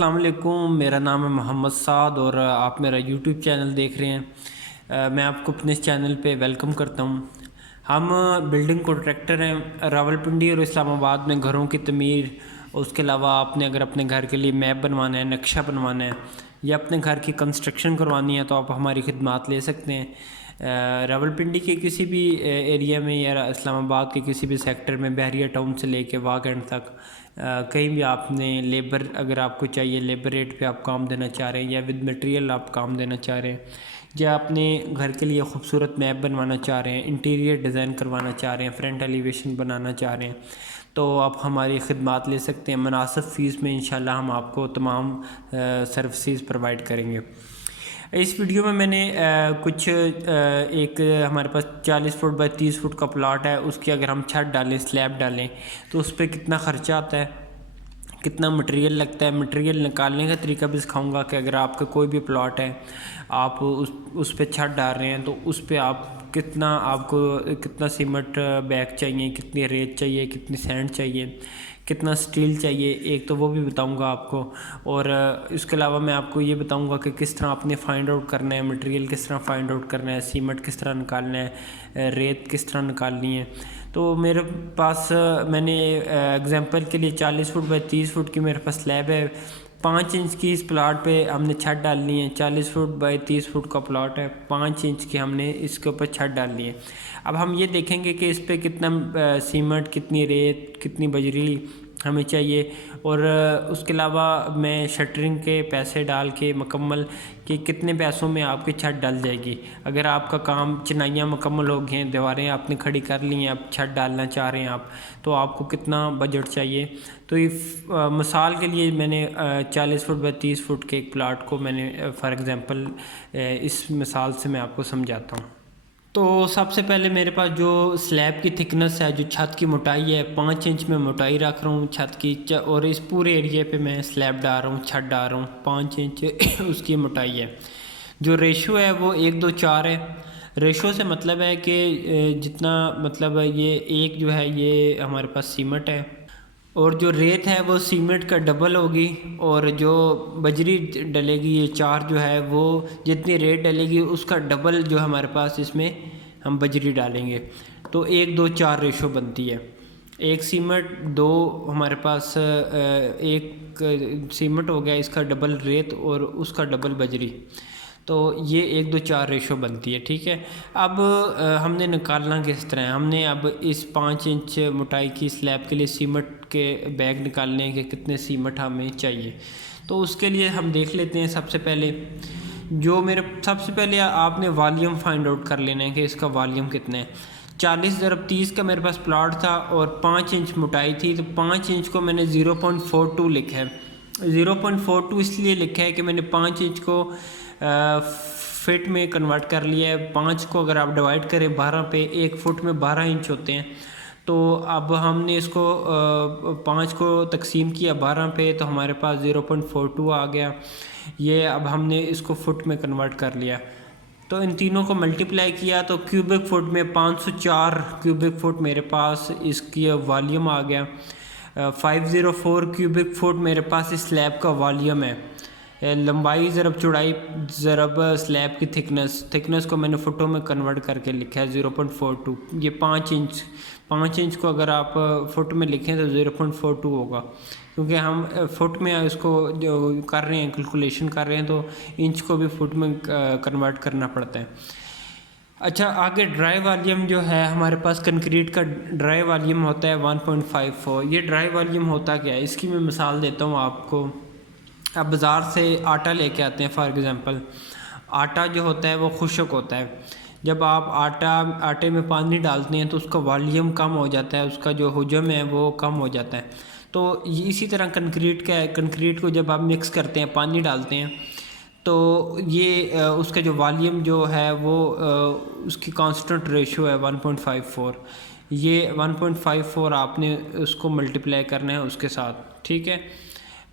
अस्सलाम वालेकुम। मेरा नाम है मोहम्मद साद और आप मेरा यूट्यूब चैनल देख रहे हैं। मैं आपको अपने इस चैनल पे वेलकम करता हूँ। हम बिल्डिंग कॉन्ट्रैक्टर हैं। रावलपिंडी और इस्लामाबाद में घरों की तमीर, उसके अलावा आपने अगर अपने घर के लिए मैप बनवाना है, नक्शा बनवाना है या अपने घर की कंस्ट्रक्शन करवानी है तो आप हमारी खिदमात ले सकते हैं। रावलपिंडी के किसी भी एरिया में या इस्लामाबाद के किसी भी सेक्टर में, बहरिया टाउन से लेके वाघ एंड तक कहीं भी आपने लेबर अगर आपको चाहिए, लेबर रेट पे आप काम देना चाह रहे हैं या विद मटेरियल आप काम देना चाह रहे हैं, या अपने घर के लिए खूबसूरत मैप बनवाना चाह रहे हैं, इंटीरियर डिज़ाइन करवाना चाह रहे हैं, फ्रंट एलिवेशन बनाना चाह रहे हैं, तो आप हमारी खिदमात ले सकते हैं। मुनासिब फ़ीस में इंशाल्लाह हम आपको तमाम सर्विसेज प्रोवाइड करेंगे। इस वीडियो में मैंने एक हमारे पास 40 फुट बाई 30 फुट का प्लॉट है, उसकी अगर हम छत डालें, स्लैब डालें तो उस पर कितना ख़र्चा आता है, कितना मटेरियल लगता है, मटेरियल निकालने का तरीका भी सिखाऊंगा कि अगर आपका कोई भी प्लॉट है, आप उस पर छत डाल रहे हैं तो उस पर आपको कितना सीमेंट बैग चाहिए, कितनी रेत चाहिए, कितनी सैंड चाहिए, कितना स्टील चाहिए, एक तो वो भी बताऊंगा आपको। और इसके अलावा मैं आपको ये बताऊंगा कि किस तरह आपने फाइंड आउट करना है, मटेरियल किस तरह फाइंड आउट करना है, सीमेंट किस तरह निकालना है, रेत किस तरह निकालनी है। तो मेरे पास मैंने एग्जांपल के लिए 40 फुट बाई 30 फुट की मेरे पास स्लैब है। 5 इंच की इस प्लाट पे हमने छत डालनी है। 40 फुट बाई 30 फुट का प्लाट है, 5 इंच की हमने इसके ऊपर छत डालनी है। अब हम ये देखेंगे कि इस पर कितना सीमेंट, कितनी रेत, कितनी बजरी हमें चाहिए। और उसके अलावा मैं शटरिंग के पैसे डाल के मुकम्मल कि कितने पैसों में आपकी छत डल जाएगी। अगर आपका काम चिनाइयाँ मुकम्मल हो गई हैं, दीवारें आपने खड़ी कर ली हैं, अब छत डालना चाह रहे हैं आप, तो आपको कितना बजट चाहिए। तो ये मिसाल के लिए मैंने 40 फुट बाई 30 फुट के एक प्लाट को मैंने फॉर एग्ज़ाम्पल इस मिसाल से मैं आपको समझाता हूँ। तो सबसे पहले मेरे पास जो स्लैब की थिकनेस है, जो छत की मोटाई है, 5 इंच में मोटाई रख रहा हूँ छत की, और इस पूरे एरिया पे मैं स्लैब डाल रहा हूँ, छत डाल रहा हूँ, 5 इंच उसकी मोटाई है। जो रेशो है वो 1:2:4 है। रेशो से मतलब है कि जितना मतलब ये एक जो है ये हमारे पास सीमेंट है, और जो रेत है वो सीमेंट का डबल होगी, और जो बजरी डलेगी, ये 4 जो है वो जितनी रेत डलेगी उसका डबल जो हमारे पास इसमें हम बजरी डालेंगे। तो 1:2:4 रेशो बनती है। एक सीमेंट, 2 हमारे पास एक सीमेंट हो गया, इसका डबल रेत और उसका डबल बजरी, तो ये 1:2:4 रेशो बनती है। ठीक है। अब हमने निकालना किस तरह है, हमने अब इस 5 इंच मोटाई की स्लैब के लिए सीमेंट के बैग निकालने हैं कि कितने सीमेंट हमें चाहिए। तो उसके लिए हम देख लेते हैं। सबसे पहले आपने वॉल्यूम फाइंड आउट कर लेना है कि इसका वॉल्यूम कितना है। 40/30 का मेरे पास प्लॉट था और 5 इंच मोटाई थी, तो 5 इंच को मैंने 0.42 लिखा है। 0.42 इसलिए लिखा है कि मैंने 5 इंच को फिट में कन्वर्ट कर लिया है। 5 को अगर आप डिवाइड करें 12 पे, 1 फुट में 12 इंच होते हैं। तो अब हमने इसको 5 को तकसीम किया 12 पे, तो हमारे पास 0.42 आ गया। ये अब हमने इसको फुट में कन्वर्ट कर लिया, तो इन तीनों को मल्टीप्लाई किया तो क्यूबिक फुट में 504 क्यूबिक फुट मेरे पास इसकी वॉल्यूम आ गया। 504 क्यूबिक फुट मेरे पास इस स्लैब का वॉल्यूम है। लंबाई ज़रब चौड़ाई ज़रब स्लैब की थिकनेस को मैंने फुटों में कन्वर्ट करके लिखा है 0.42। ये 5 इंच को अगर आप फुट में लिखें तो 0.42 होगा, क्योंकि हम फुट में इसको जो कर रहे हैं, कैलकुलेशन कर रहे हैं, तो इंच को भी फुट में कन्वर्ट करना पड़ता है। अच्छा, आगे ड्राई वॉल्यूम जो है हमारे पास कंक्रीट का ड्राई वॉल्यूम होता है 1.54। ये ड्राई वॉल्यूम होता क्या है, इसकी मैं मिसाल देता हूँ आपको। अब बाज़ार से आटा लेके आते हैं, फॉर एग्ज़ाम्पल आटा जो होता है वो खुश्क होता है। जब आप आटे में पानी डालते हैं तो उसका वॉल्यूम कम हो जाता है, उसका जो हुजम है वो कम हो जाता है। तो इसी तरह कंक्रीट को जब आप मिक्स करते हैं, पानी डालते हैं, तो ये उसका जो वॉल्यूम जो है वो उसकी कांस्टेंट रेशो है 1.54। ये 1.54 आपने उसको मल्टीप्लाई करना है उसके साथ। ठीक है,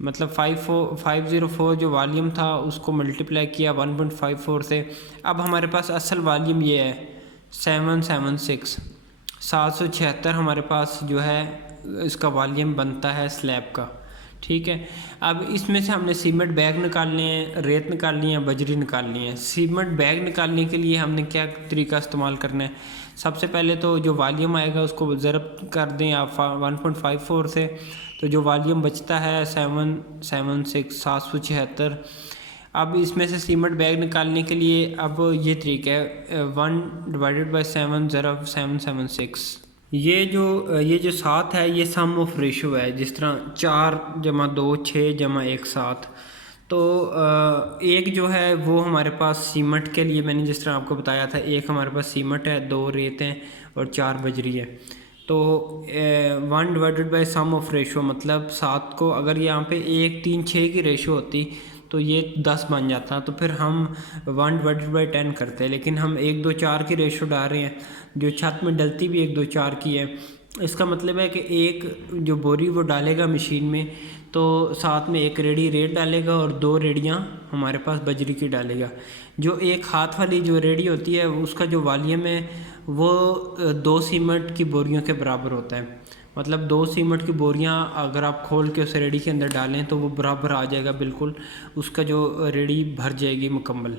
मतलब 504 जो वॉल्यूम था उसको मल्टीप्लाई किया 1.54 से। अब हमारे पास असल वॉल्यूम ये है 776 हमारे पास जो है इसका वॉल्यूम बनता है स्लैब का। ठीक है। अब इसमें से हमने सीमेंट बैग निकालने हैं, रेत निकालनी है, बजरी निकालनी है। सीमेंट बैग निकालने के लिए हमने क्या तरीका इस्तेमाल करना है, सबसे पहले तो जो वॉल्यूम आएगा उसको ज़रब कर दें आप 1.54 से, तो जो वॉल्यूम बचता है 776। अब इसमें से सीमेंट बैग निकालने के लिए अब ये तरीका है 1/7 ज़रब 776। ये जो 7 है ये सम ऑफ रेशो है, जिस तरह 4+2 6+1 7। तो एक जो है वो हमारे पास सीमेंट के लिए मैंने जिस तरह आपको बताया था, एक हमारे पास सीमेंट है, 2 रेत हैं और 4 बजरी है। तो 1/सम ऑफ रेशो मतलब 7 को अगर यहाँ पे 1 3 6 की रेशो होती तो ये 10 बन जाता, तो फिर हम 1/10 करते हैं, लेकिन हम 1 2 4 की रेशो डाल रहे हैं। जो छत में डलती भी 1 2 4 की है। इसका मतलब है कि एक जो बोरी वो डालेगा मशीन में, तो साथ में 1 रेडी रेत डालेगा और 2 रेडियाँ हमारे पास बजरी की डालेगा। जो एक हाथ वाली जो रेडी होती है उसका जो वॉल्यूम है वो 2 सीमेंट की बोरियों के बराबर होता है। मतलब 2 सीमेंट की बोरियां अगर आप खोल के उस रेडी के अंदर डालें तो वो बराबर आ जाएगा, बिल्कुल उसका जो रेडी भर जाएगी मुकम्मल।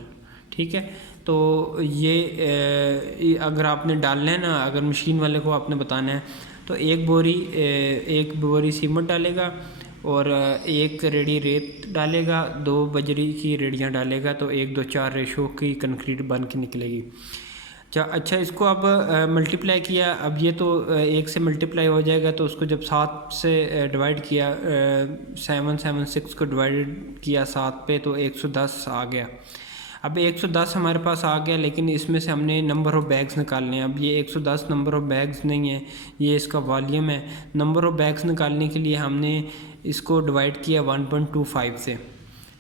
ठीक है। तो ये अगर आपने डालना है ना, अगर मशीन वाले को आपने बताना है तो एक बोरी सीमेंट डालेगा और 1 रेडी रेत डालेगा, 2 बजरी की रेडियाँ डालेगा, तो 1 2 4 रेशो की कंक्रीट बन के निकलेगी। अच्छा इसको अब मल्टीप्लाई किया, अब ये तो 1 से मल्टीप्लाई हो जाएगा, तो उसको जब 7 से डिवाइड किया, 776 को डिवाइड किया 7 पे, तो 110 आ गया। अब 110 हमारे पास आ गया, लेकिन इसमें से हमने नंबर ऑफ़ बैग्स निकालने हैं। अब ये 110 नंबर ऑफ़ बैग्स नहीं है, ये इसका वॉल्यूम है। नंबर ऑफ़ बैग्स निकालने के लिए हमने इसको डिवाइड किया 1.25 से।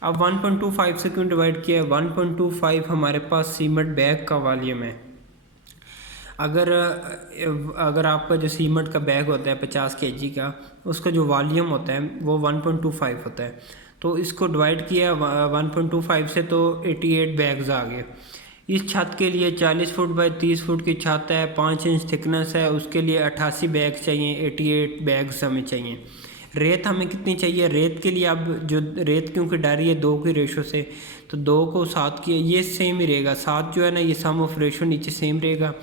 अब 1.25 से क्यों डिवाइड किया? 1.25 हमारे पास सीमेंट बैग का वॉल्यूम है। अगर आपका जो सीमेंट का बैग होता है 50 kg का, उसका जो वॉल्यूम होता है वो 1.25 होता है। तो इसको डिवाइड किया 1.25 से, तो 88 बैग्स आ गए। इस छत के लिए 40 फुट बाई 30 फुट की छत है, 5 इंच थिकनेस है, उसके लिए 88 बैग चाहिए, 88 बैग्स हमें चाहिए। रेत हमें कितनी चाहिए? रेत के लिए अब जो रेत क्योंकि डाली है 2 की रेशो से, तो 2 को 7 की, ये सेम ही रहेगा। 7 जो है ना, ये सम ऑफ रेशो नीचे सेम रहेगा।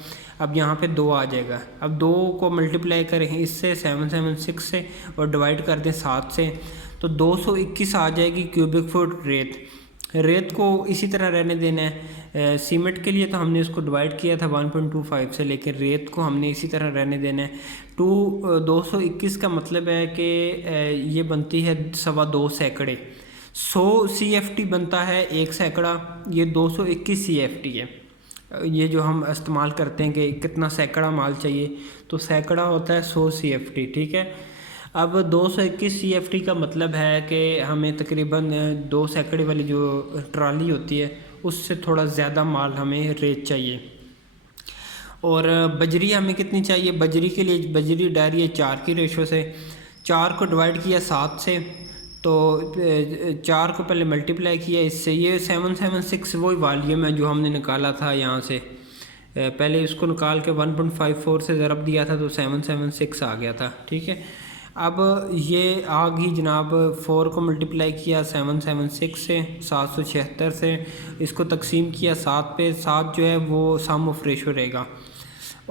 अब यहाँ पे 2 आ जाएगा। अब 2 को मल्टीप्लाई करें इससे 776 से और डिवाइड कर दें 7 से, तो 221 आ जाएगी क्यूबिक फुट रेत को इसी तरह रहने देना है। सीमेंट के लिए तो हमने इसको डिवाइड किया था 1.25 से, लेकिन रेत को हमने इसी तरह रहने देना है। 221 का मतलब है कि ये बनती है 2.25 सैकड़े। 100 CFT बनता है 1 सैकड़ा, ये 221 CFT है। ये जो हम इस्तेमाल करते हैं कि कितना सैकड़ा माल चाहिए, तो सैकड़ा होता है 100 CFT। ठीक है। अब 221 CFT का मतलब है कि हमें तकरीबन 2 सैकड़े वाली जो ट्राली होती है उससे थोड़ा ज़्यादा माल हमें रेत चाहिए। और बजरी हमें कितनी चाहिए? बजरी के लिए बजरी डाली है 4 की रेशो से। 4 को डिवाइड किया 7 से, तो 4 को पहले मल्टीप्लाई किया इससे, ये 776 वही वॉल्यूम है जो हमने निकाला था यहाँ से। पहले इसको निकाल के 1.54 से ज़रब दिया था तो 776 आ गया था। ठीक है। अब ये आ गई जनाब, 4 को मल्टीप्लाई किया 776 से, 776 से, इसको तकसीम किया 7 पे। 7 जो है वो सम ऑफ रेशो रहेगा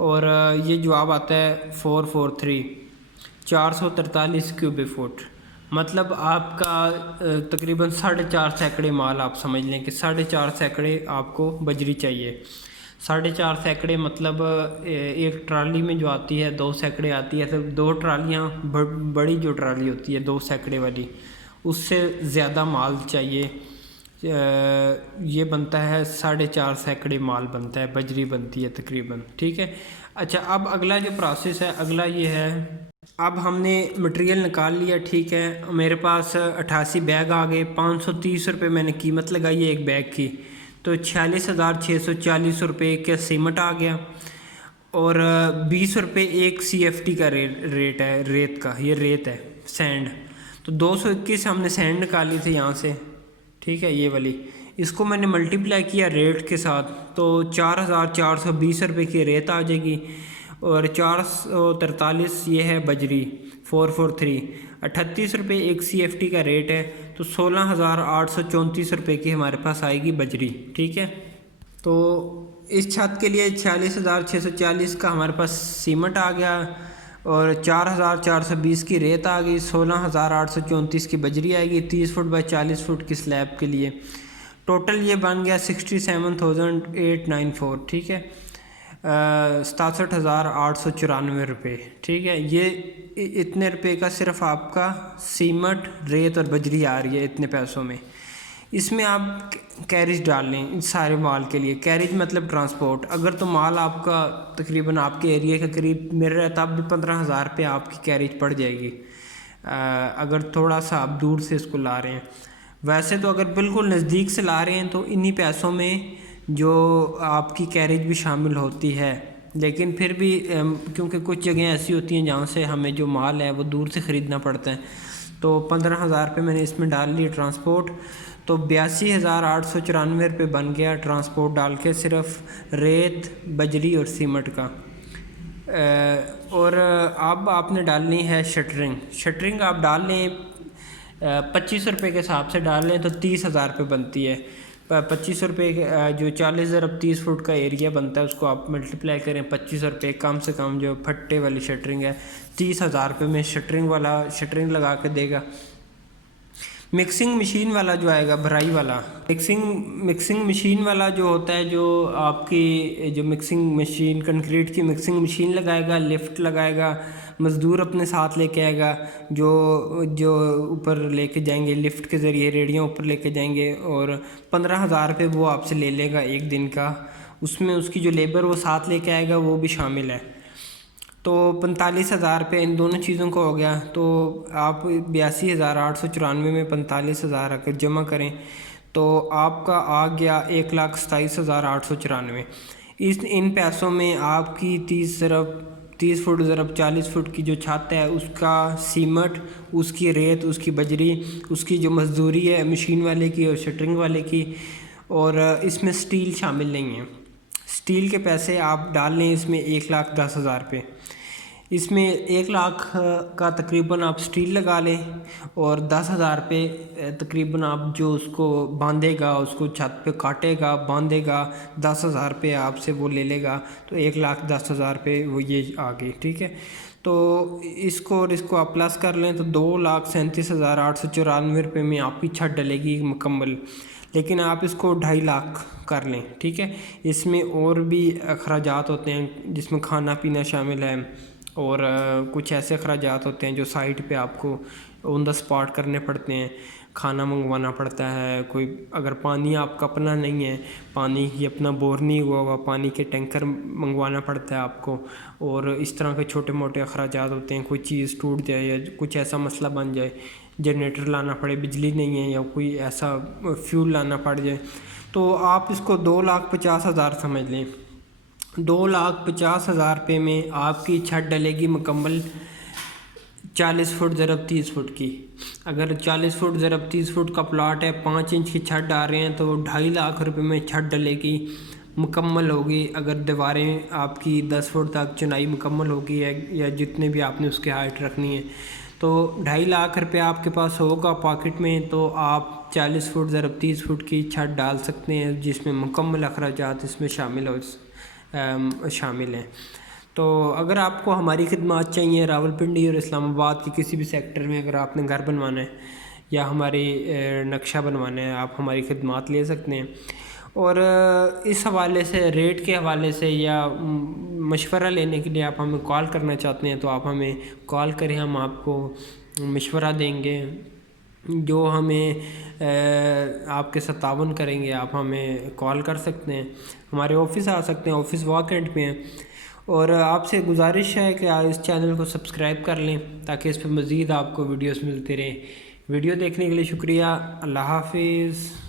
और ये जवाब आता है 443, 443 क्यूबिक फुट। मतलब आपका तकरीबन 4.5 सैकड़े माल आप समझ लें कि 4.5 सैकड़े आपको बजरी चाहिए। 4.5 सैकड़े मतलब एक ट्राली में जो आती है 2 सैकड़े आती है, तो 2 ट्रालियाँ बड़ी जो ट्राली होती है 2 सैकड़े वाली, उससे ज़्यादा माल चाहिए। ये बनता है 4.5 सैकड़े माल बनता है, बजरी बनती है तकरीबन। ठीक है। अच्छा, अब अगला जो प्रोसेस है, अगला ये है, अब हमने मटेरियल निकाल लिया। ठीक है। मेरे पास 88 बैग आ गए, 530 रुपये मैंने कीमत लगाई है एक बैग की, तो 46,640 रुपये का सीमेंट आ गया और 20 रुपये 1 CFT का रेट है रेत का। ये रेत है सैंड, तो 221 हमने सैंड निकाली थी यहाँ से। ठीक है, ये वाली, इसको मैंने मल्टीप्लाई किया रेट के साथ, तो 4,420 रुपये की रेत आ जाएगी और 443 ये है बजरी 443। 38 रुपये एक CFT का रेट है, तो 16,834 रुपये की हमारे पास आएगी बजरी। ठीक है, तो इस छत के लिए 46,640 का हमारे पास सीमेंट आ गया और 4,420 की रेत आ गई, 16,834 की बजरी आएगी 30 फुट बाई 40 फुट की स्लैब के लिए। टोटल ये बन गया 67,894। ठीक है, 67,894 रुपये। ठीक है, ये इतने रुपए का सिर्फ आपका सीमेंट रेत और बजरी आ रही है इतने पैसों में। इसमें आप कैरेज डाल लें सारे माल के लिए। कैरेज मतलब ट्रांसपोर्ट। अगर तो माल आपका तकरीबन आपके एरिया के करीब मिल रहा है तब भी 15,000 रुपये आपकी कैरेज पड़ जाएगी, अगर थोड़ा सा आप दूर से इसको ला रहे हैं। वैसे तो अगर बिल्कुल नज़दीक से ला रहे हैं तो इन्हीं पैसों में जो आपकी कैरेज भी शामिल होती है, लेकिन फिर भी क्योंकि कुछ जगह ऐसी होती हैं जहाँ से हमें जो माल है वो दूर से ख़रीदना पड़ता है, तो 15,000 रुपये मैंने इसमें डाल लिए ट्रांसपोर्ट, तो 82,894 रुपये बन गया ट्रांसपोर्ट डाल के सिर्फ रेत बजरी और सीमेंट का। और अब आपने डालनी है शटरिंग। शटरिंग आप डाल लें 25 रुपये के हिसाब से डाल लें तो 30,000 रुपये बनती है। 25 रुपये जो 40 ज़रब 30 फुट का एरिया बनता है उसको आप मल्टीप्लाई करें 25 रुपये, कम से कम जो फट्टे वाली शटरिंग है 30,000 रुपये में शटरिंग लगा के देगा। मिक्सिंग मशीन वाला जो आएगा भराई वाला, मिक्सिंग मशीन वाला जो होता है, जो आपकी जो मिक्सिंग मशीन कंक्रीट की मिक्सिंग मशीन लगाएगा, लिफ्ट लगाएगा, मज़दूर अपने साथ लेके आएगा, जो ऊपर लेके जाएंगे लिफ्ट के ज़रिए, रेडियाँ ऊपर लेके जाएंगे, और 15,000 रुपये वो आपसे ले लेगा एक दिन का। उसमें उसकी जो लेबर वो साथ लेके आएगा वो भी शामिल है, तो 45,000 रुपये इन दोनों चीज़ों को हो गया। तो आप 82,894 में 45,000 अगर जमा करें तो आपका आ गया 1,27,894। इन पैसों में आपकी 30 फुट ज़रब 40 फुट की जो छत है उसका सीमेंट, उसकी रेत, उसकी बजरी, उसकी जो मज़दूरी है मशीन वाले की और शटरिंग वाले की, और इसमें स्टील शामिल नहीं है। स्टील के पैसे आप डाल लें इसमें 1,10,000 रुपये। इसमें 1 लाख का तकरीबन आप स्टील लगा लें और 10,000 रुपये तकरीबन आप जो उसको बांधेगा, उसको छत पे काटेगा, बांधेगा, 10,000 रुपये आपसे वो ले लेगा, तो 1,10,000 रुपये वो ये आ गई। ठीक है, तो इसको आप प्लस कर लें तो 2,37,894 रुपये में आपकी छत डलेगी मुकम्मल। लेकिन आप इसको 2.5 लाख कर लें। ठीक है, इसमें और भी अखराजात होते हैं जिसमें खाना पीना शामिल है और कुछ ऐसे अखराजात होते हैं जो साइट पे आपको ऑन द स्पॉट करने पड़ते हैं। खाना मंगवाना पड़ता है, कोई अगर पानी आपका अपना नहीं है, पानी की अपना बोर नहीं हुआ हुआ, पानी के टैंकर मंगवाना पड़ता है आपको, और इस तरह के छोटे मोटे अखराजात होते हैं। कोई चीज़ टूट जाए या कुछ ऐसा मसला बन जाए, जनरेटर लाना पड़े, बिजली नहीं है, या कोई ऐसा फ्यूल लाना पड़ जाए, तो आप इसको 2,50,000 समझ लें। 2,50,000 रुपये में आपकी छत डलेगी मुकम्मल 40 फुट ज़रब 30 फुट की। अगर 40 फुट ज़रब 30 फुट का प्लाट है, 5 इंच की छत डाल रहे हैं, तो 2.5 लाख रुपये में छत डलेगी, मुकम्मल होगी। अगर दीवारें आपकी 10 फुट तक चुनाई मुकम्मल होगी या जितने भी आपने उसकी हाइट रखनी है, तो 2.5 लाख रुपये आपके पास होगा पॉकेट में, तो आप 40 फुट ज़रब 30 फुट की छत डाल सकते हैं, जिसमें मुकम्मल अखराजात इसमें शामिल हैं। तो अगर आपको हमारी खिदमत चाहिए रावलपिंडी और इस्लामाबाद के किसी भी सेक्टर में, अगर आपने घर बनवाना है या हमारी नक्शा बनवाना है, आप हमारी खिदमत ले सकते हैं। और इस हवाले से, रेट के हवाले से या मशवरा लेने के लिए आप हमें कॉल करना चाहते हैं तो आप हमें कॉल करें, हम आपको मशवरा देंगे, जो हमें आपके साथ ताउन करेंगे। आप हमें कॉल कर सकते हैं, हमारे ऑफिस आ सकते हैं, ऑफिस वॉकेंट पे हैं। और आपसे गुजारिश है कि आप इस चैनल को सब्सक्राइब कर लें ताकि इस पर मज़ीद आपको वीडियोस मिलते रहें। वीडियो देखने के लिए शुक्रिया। अल्लाह हाफिज़।